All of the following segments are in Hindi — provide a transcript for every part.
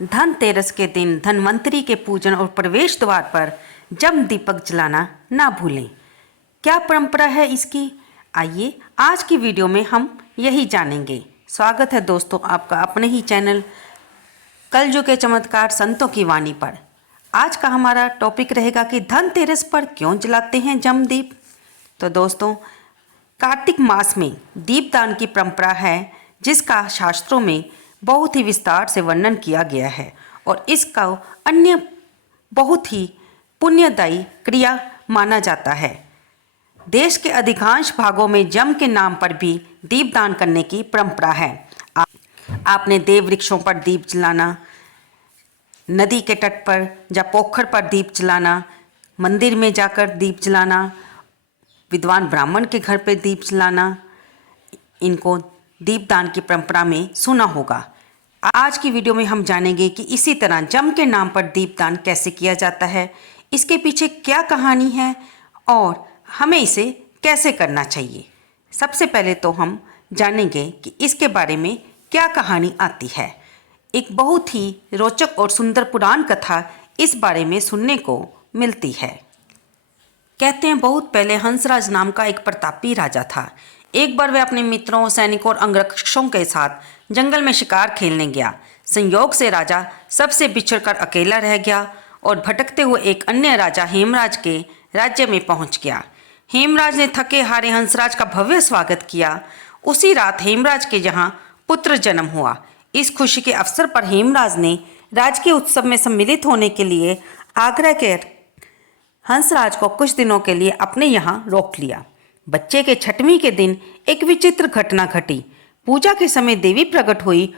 धनतेरस के दिन धन्वंतरी के पूजन और प्रवेश द्वार पर जम दीपक जलाना ना भूलें। क्या परंपरा है इसकी? आइए आज की वीडियो में हम यही जानेंगे। स्वागत है दोस्तों आपका अपने ही चैनल कलयुग के चमत्कार संतों की वाणी पर। आज का हमारा टॉपिक रहेगा कि धनतेरस पर क्यों जलाते हैं जमदीप। तो दोस्तों, कार्तिक मास में दीपदान की परंपरा है जिसका शास्त्रों में बहुत ही विस्तार से वर्णन किया गया है और इसका अन्य बहुत ही पुण्यदायी क्रिया माना जाता है। देश के अधिकांश भागों में जम के नाम पर भी दीपदान करने की परंपरा है। आपने देव वृक्षों पर दीप जलाना, नदी के तट पर या पोखर पर दीप जलाना, मंदिर में जाकर दीप जलाना, विद्वान ब्राह्मण के घर पे दीप जलाना, इनको दीपदान की परंपरा में सुना होगा। आज की वीडियो में हम जानेंगे कि इसी तरह जम के नाम पर दीपदान कैसे किया जाता है, इसके पीछे क्या कहानी है और हमें इसे कैसे करना चाहिए। सबसे पहले तो हम जानेंगे कि इसके बारे में क्या कहानी आती है। एक बहुत ही रोचक और सुंदर पुराण कथा इस बारे में सुनने को मिलती है। कहते हैं बहुत पहले हंसराज नाम का एक प्रतापी राजा था। एक बार वह अपने मित्रों, सैनिकों और अंगरक्षकों के साथ जंगल में शिकार खेलने गया। संयोग से राजा सबसे बिछड़कर अकेला रह गया और भटकते हुए एक अन्य राजा हेमराज के राज्य में पहुंच गया। हेमराज ने थके हारे हंसराज का भव्य स्वागत किया। उसी रात हेमराज के यहाँ पुत्र जन्म हुआ। इस खुशी के अवसर पर हेमराज ने राजकीय उत्सव में सम्मिलित होने के लिए आग्रह कर हंसराज को कुछ दिनों के लिए अपने यहाँ रोक लिया। बच्चे के छठवीं के दिन एक विचित्र घटना घटी। पूजा के समय देवी प्रकट हुई।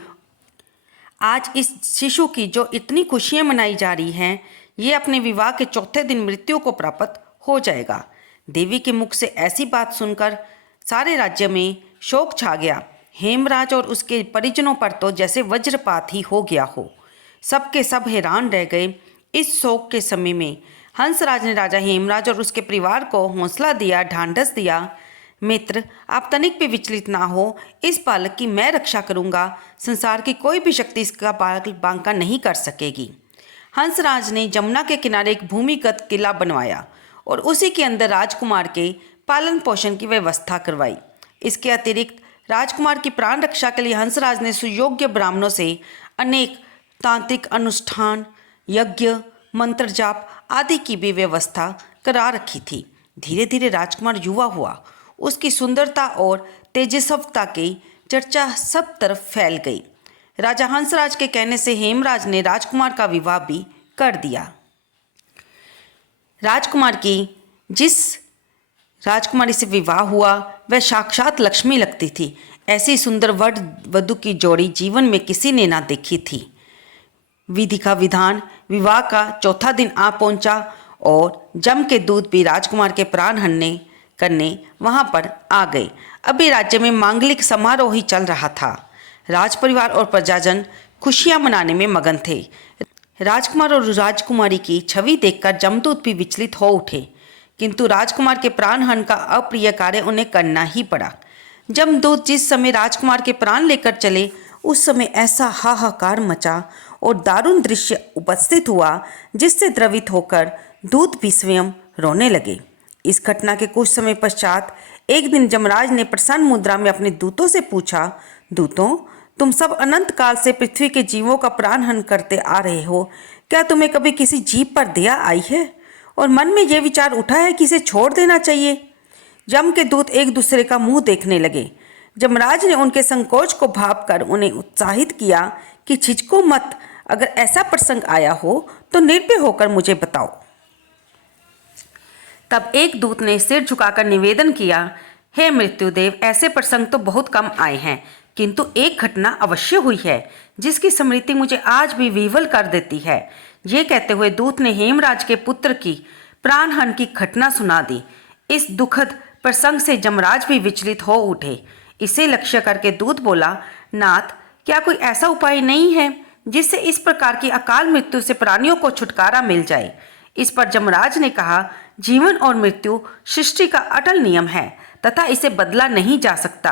आज इस शिशु की जो इतनी खुशियां मनाई जा रही हैं, ये अपने विवाह के चौथे दिन मृत्यु को प्राप्त हो जाएगा। देवी के मुख से ऐसी बात सुनकर सारे राज्य में शोक छा गया। हेमराज और उसके परिजनों पर तो जैसे वज्रपात ही हो गया हो। सबके सब हैरान रह गए। इस शोक के समय में हंसराज ने राजा हेमराज और उसके परिवार को हौसला दिया, ढांढस दिया। मित्र, आप तनिक भी विचलित ना हो। इस बालक की मैं रक्षा करूंगा। संसार की कोई भी शक्ति इसका बांका नहीं कर सकेगी। हंसराज ने जमुना के किनारे एक भूमिगत किला बनवाया और उसी के अंदर राजकुमार के पालन पोषण की व्यवस्था करवाई। इसके अतिरिक्त राजकुमार की प्राण रक्षा के लिए हंसराज ने सुयोग्य ब्राह्मणों से अनेक तांत्रिक अनुष्ठान, यज्ञ, मंत्र जाप आदि की भी व्यवस्था करा रखी थी। धीरे धीरे राजकुमार युवा हुआ। उसकी सुंदरता और तेजस्वता की चर्चा सब तरफ फैल गई। राजा हंसराज के कहने से हेमराज ने राजकुमार का विवाह भी कर दिया। राजकुमार की जिस राजकुमारी से विवाह हुआ वह साक्षात लक्ष्मी लगती थी। ऐसी सुंदर वर वधू की जोड़ी जीवन में किसी ने ना देखी थी। विधि का विधान विवाह का चौथा दिन आ पहुंचा और जम के दूत भी राजकुमार के प्राण करने वहां पर आ गए। अभी राज्य में मांगलिक समारोह ही चल रहा था। राजपरिवार और प्रजाजन खुशियां मनाने में मगन थे। राजकुमार और राजकुमारी की छवि देखकर जमदूत भी विचलित हो उठे, किंतु राजकुमार के प्राणहरण का अप्रिय कार्य उन्हें करना ही पड़ा। जमदूत जिस समय राजकुमार के प्राण लेकर चले उस समय ऐसा हाहाकार मचा और दारुण दृश्य उपस्थित हुआ जिससे द्रवित होकर दूत भी स्वयं रोने लगे। इस घटना के कुछ समय पश्चात एक दिन जमराज ने प्रसन्न मुद्रा में अपने दूतों से पूछा, दूतों, तुम सब अनंत काल से पृथ्वी के जीवों का प्राणहरण करते आ रहे हो, क्या तुम्हें कभी किसी जीव पर दया आई है और मन में यह विचार उठा है कि इसे छोड़ देना चाहिए? जम के दूत एक दूसरे का मुंह देखने लगे। जमराज ने उनके संकोच को भांपकर उन्हें उत्साहित किया कि झिझको मत, अगर ऐसा प्रसंग आया हो तो निर्भय होकर मुझे बताओ। तब एक दूत ने सिर झुकाकर निवेदन किया, हे मृत्युदेव, ऐसे प्रसंग तो बहुत कम आए हैं, किंतु एक घटना अवश्य हुई है जिसकी स्मृति मुझे आज भी विह्वल कर देती है। ये कहते हुए दूत ने हेमराज के पुत्र की प्राणहरण की घटना सुना दी। इस दुखद प्रसंग से जमराज भी विचलित हो उठे। इसे लक्ष्य करके दूत बोला, नाथ, क्या कोई ऐसा उपाय नहीं है जिससे इस प्रकार की अकाल मृत्यु से प्राणियों को छुटकारा मिल जाए? इस पर जमराज ने कहा, जीवन और मृत्यु सृष्टि का अटल नियम है तथा इसे बदला नहीं जा सकता।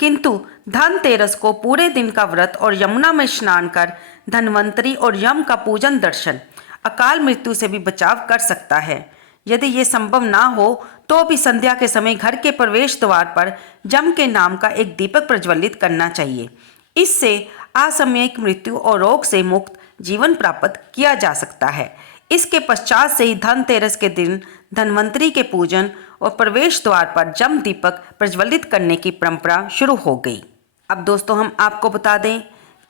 किंतु धनतेरस को पूरे दिन का व्रत और यमुना में स्नान कर धन्वंतरी और यम का पूजन दर्शन अकाल मृत्यु से भी बचाव कर सकता है। यदि ये संभव ना हो तो भी संध्या के समय घर के प्रवेश द्वार पर यम के नाम का एक दीपक प्रज्वलित करना चाहिए। इससे असामयिक मृत्यु और रोग से मुक्त जीवन प्राप्त किया जा सकता है। इसके पश्चात से ही धनतेरस के दिन धन्वंतरी के पूजन और प्रवेश द्वार पर जम दीपक प्रज्वलित करने की परंपरा शुरू हो गई। अब दोस्तों हम आपको बता दें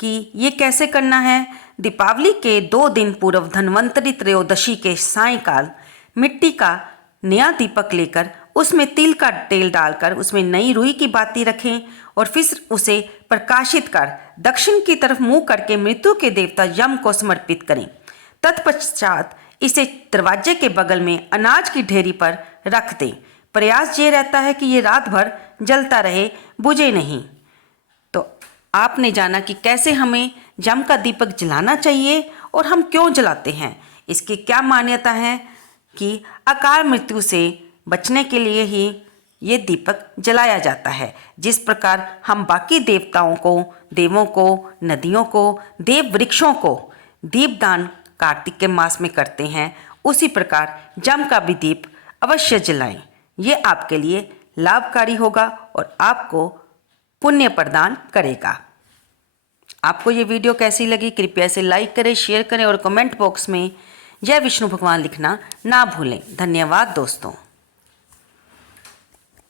कि ये कैसे करना है। दीपावली के 2 दिन पूर्व धन्वंतरी त्रयोदशी के सायंकाल मिट्टी का नया दीपक लेकर उसमें तिल का तेल डालकर उसमें नई रुई की बाती रखें और फिर उसे प्रकाशित कर दक्षिण की तरफ मुंह करके मृत्यु के देवता यम को समर्पित करें। तत्पश्चात इसे दरवाजे के बगल में अनाज की ढेरी पर रख दें। प्रयास ये रहता है कि ये रात भर जलता रहे, बुझे नहीं। तो आपने जाना कि कैसे हमें यम का दीपक जलाना चाहिए और हम क्यों जलाते हैं, इसकी क्या मान्यता है कि अकाल मृत्यु से बचने के लिए ही ये दीपक जलाया जाता है। जिस प्रकार हम बाकी देवताओं को, देवों को, नदियों को, देव वृक्षों को दीपदान कार्तिक के मास में करते हैं, उसी प्रकार यम का भी दीप अवश्य जलाएं। ये आपके लिए लाभकारी होगा और आपको पुण्य प्रदान करेगा। आपको ये वीडियो कैसी लगी कृपया इसे लाइक करें, शेयर करें और कमेंट बॉक्स में जय विष्णु भगवान लिखना ना भूलें। धन्यवाद दोस्तों।